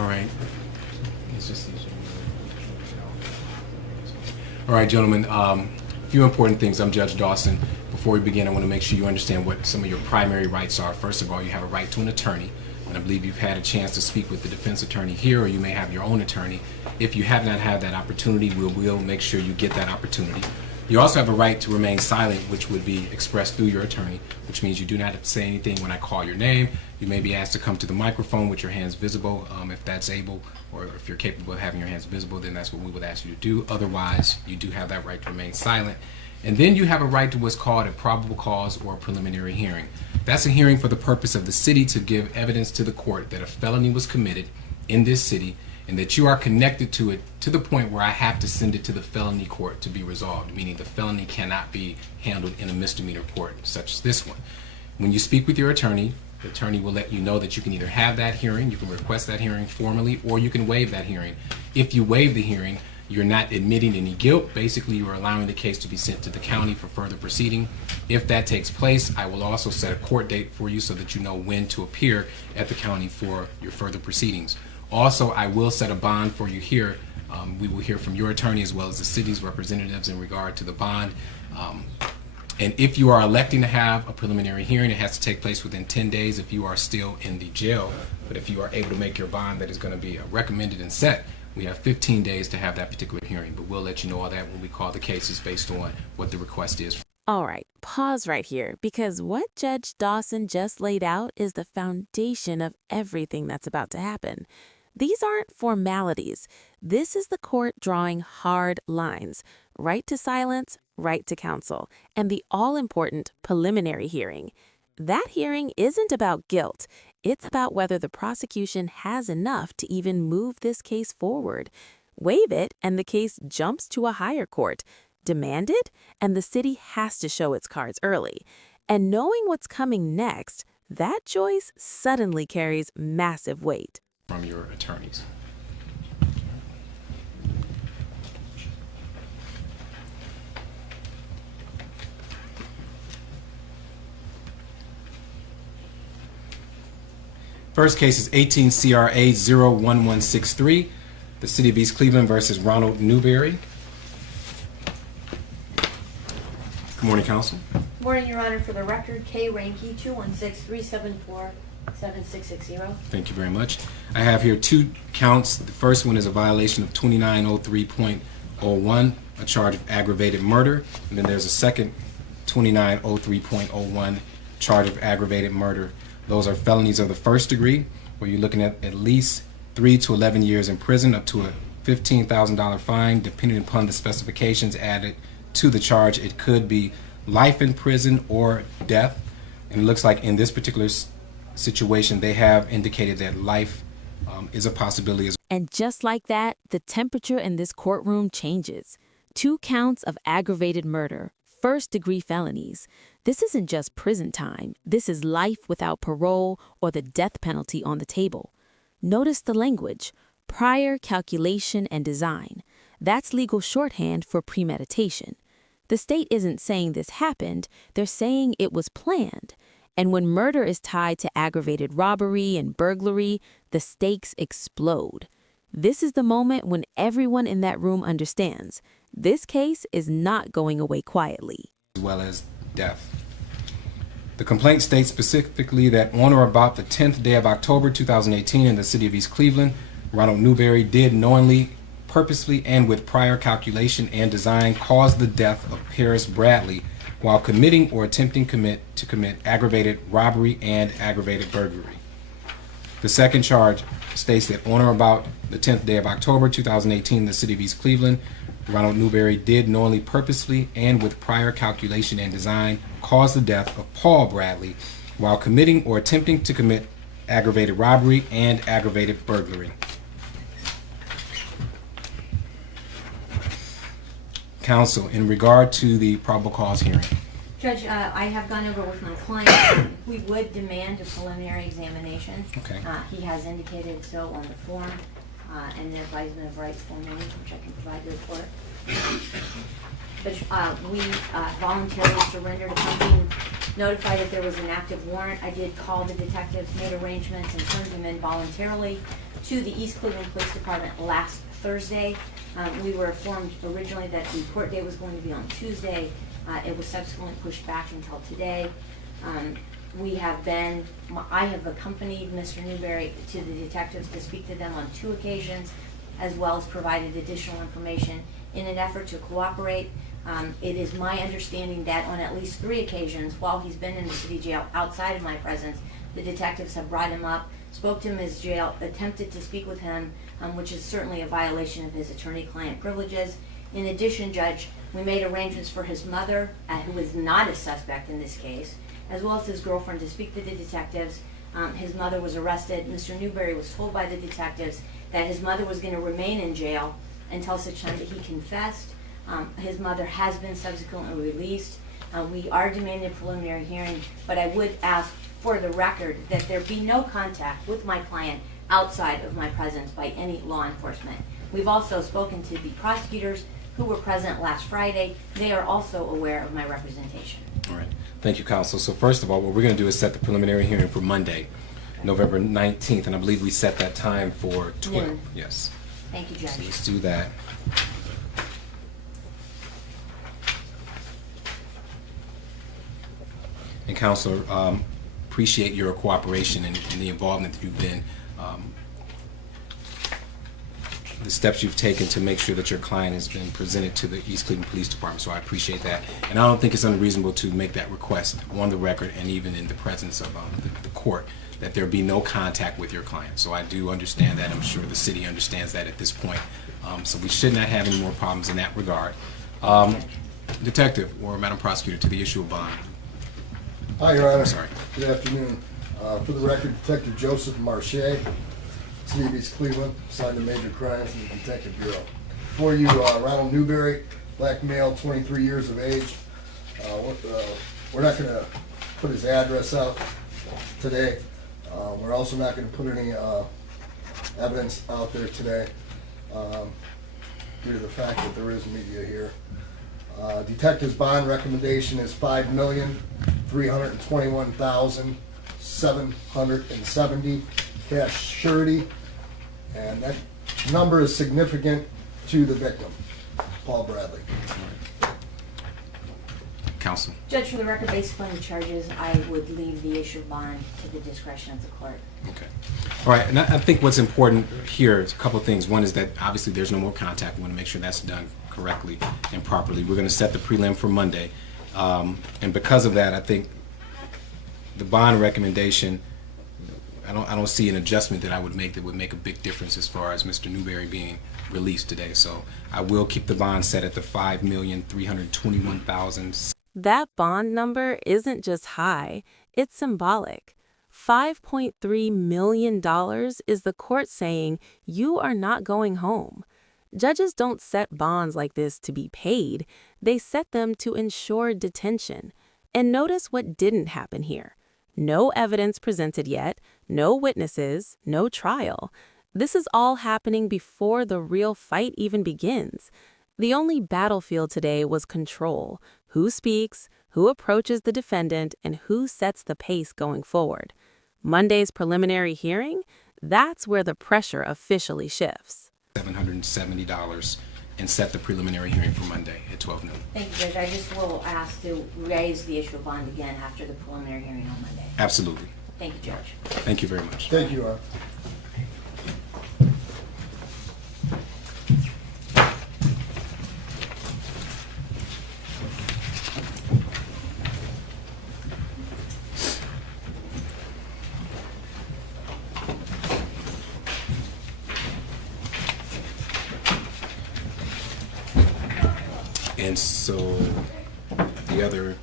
All right. All right, gentlemen. A few important things. I'm Judge Dawson. Before we begin, I want to make sure you understand what some of your primary rights are. First of all, you have a right to an attorney, and I believe you've had a chance to speak with the defense attorney here, or you may have your own attorney. If you have not had that opportunity, we'll make sure you get that opportunity. You also have a right to remain silent, which would be expressed through your attorney, which means you do not have to say anything when I call your name. You may be asked to come to the microphone with your hands visible, if that's able, or if you're capable of having your hands visible, then that's what we would ask you to do. Otherwise, you do have that right to remain silent. And then you have a right to what's called a probable cause or a preliminary hearing. That's a hearing for the purpose of the city to give evidence to the court that a felony was committed in this city and that you are connected to it to the point where I have to send it to the felony court to be resolved, meaning the felony cannot be handled in a misdemeanor court such as this one. When you speak with your attorney, the attorney will let you know that you can either have that hearing, you can request that hearing formally, or you can waive that hearing. If you waive the hearing, you're not admitting any guilt. Basically, you are allowing the case to be sent to the county for further proceeding. If that takes place, I will also set a court date for you so that you know when to appear at the county for your further proceedings. Also, I will set a bond for you here. We will hear from your attorney as well as the city's representatives in regard to the bond. And if you are electing to have a preliminary hearing, it has to take place within 10 days if you are still in the jail. But if you are able to make your bond that is going to be recommended and set, we have 15 days to have that particular hearing. But we'll let you know all that when we call the cases based on what the request is. All right, pause right here, because what Judge Dawson just laid out is the foundation of everything that's about to happen. These aren't formalities. This is the court drawing hard lines. Right to silence, right to counsel, and the all-important preliminary hearing. That hearing isn't about guilt. It's about whether the prosecution has enough to even move this case forward. Waive it, and the case jumps to a higher court. Demand it, and the city has to show its cards early. And knowing what's coming next, that choice suddenly carries massive weight. From your attorneys. First case is 18 CRA 01163, the City of East Cleveland versus Ronald Newberry. Good morning, counsel. Good morning, Your Honor. For the record, K. Ranke, 216-374-7660. Thank you very much. I have here two counts. The first one is a violation of 2903.01, a charge of aggravated murder. And then there's a second 2903.01 charge of aggravated murder. Those are felonies of the first degree, where you're looking at least 3 to 11 years in prison, up to a $15,000 fine, depending upon the specifications added to the charge. It could be life in prison or death. And it looks like in this particular situation, they have indicated that life is a possibility. And just like that, the temperature in this courtroom changes. 2 counts of aggravated murder, first-degree felonies. This isn't just prison time. This is life without parole or the death penalty on the table. Notice the language: prior calculation and design. That's legal shorthand for premeditation. The state isn't saying this happened, they're saying it was planned. And when murder is tied to aggravated robbery and burglary, the stakes explode. This is the moment when everyone in that room understands this case is not going away quietly. As well as death. The complaint states specifically that on or about the 10th day of October 2018 in the City of East Cleveland, Ronald Newberry did knowingly, purposely, and with prior calculation and design cause the death of Paris Bradley while committing or attempting to commit aggravated robbery and aggravated burglary. The second charge states that on or about the 10th day of October 2018 in the City of East Cleveland, Ronald Newberry did knowingly, purposely, and with prior calculation and design cause the death of Paul Bradley while committing or attempting to commit aggravated robbery and aggravated burglary. Counsel, in regard to the probable cause hearing. Judge, I have gone over with my client. We would demand a preliminary examination. Okay. He has indicated so on the form and the advisement of rights form, which I can provide the report. But we voluntarily surrendered upon being notified that there was an active warrant. I did call the detectives, made arrangements, and turned him in voluntarily. to the East Cleveland Police Department last Thursday. We were informed originally that the court date was going to be on Tuesday. It was subsequently pushed back until today. I have accompanied Mr. Newberry to the detectives to speak to them on 2 occasions, as well as provided additional information in an effort to cooperate. It is my understanding that on at least 3 occasions, while he's been in the city jail outside of my presence, the detectives have brought him up, spoke to him in his jail, attempted to speak with him, which is certainly a violation of his attorney-client privileges. In addition, Judge, we made arrangements for his mother, who is not a suspect in this case, as well as his girlfriend, to speak to the detectives. His mother was arrested. Mr. Newberry was told by the detectives that his mother was going to remain in jail until such time that he confessed. His mother has been subsequently released. We are demanding a preliminary hearing, but I would ask for the record that there be no contact with my client outside of my presence by any law enforcement. We've also spoken to the prosecutors who were present last Friday. They are also aware of my representation. All right. Thank you, counsel. So first of all, what we're going to do is set the preliminary hearing for Monday, November 19th, and I believe we set that time for 12. Noon. Yes. Thank you, Judge. So let's do that. And Counselor, appreciate your cooperation and the involvement that you've been, the steps you've taken to make sure that your client has been presented to the East Cleveland Police Department. So I appreciate that. And I don't think it's unreasonable to make that request on the record and even in the presence of the court, that there be no contact with your client. So I do understand that. I'm sure the city understands that at this point. So we should not have any more problems in that regard. Detective or Madam Prosecutor, to the issue of bond. Hi, Your Honor. I'm sorry. Good afternoon. For the record, Detective Joseph Marche, City of East Cleveland, assigned to major crimes in the Detective Bureau. For you, Ronald Newberry, black male, 23 years of age. We're not going to put his address out today. We're also not going to put any evidence out there today due to the fact that there is media here. Detective's bond recommendation is $5,321,770 cash surety, and that number is significant to the victim, Paul Bradley. Counsel. Judge, for the record, based upon the charges, I would leave the issue of bond to the discretion of the court. Okay. All right. And I think what's important here is a couple of things. One is that obviously there's no more contact. We want to make sure that's done correctly and properly. We're going to set the prelim for Monday. And because of that, I think the bond recommendation, I don't see an adjustment that I would make that would make a big difference as far as Mr. Newberry being released today. So I will keep the bond set at the $5,321,000. That bond number isn't just high, it's symbolic. $5.3 million is the court saying you are not going home. Judges don't set bonds like this to be paid. They set them to ensure detention. And notice what didn't happen here. No evidence presented yet, no witnesses, no trial. This is all happening before the real fight even begins. The only battlefield today was control. Who speaks, who approaches the defendant, and who sets the pace going forward. Monday's preliminary hearing, that's where the pressure officially shifts. $770 and set the preliminary hearing for Monday at 12 noon. Thank you, Judge. I just will ask to raise the issue of bond again after the preliminary hearing on Monday. Absolutely. Thank you, Judge. Thank you very much. Thank you, Your Honor. And so the other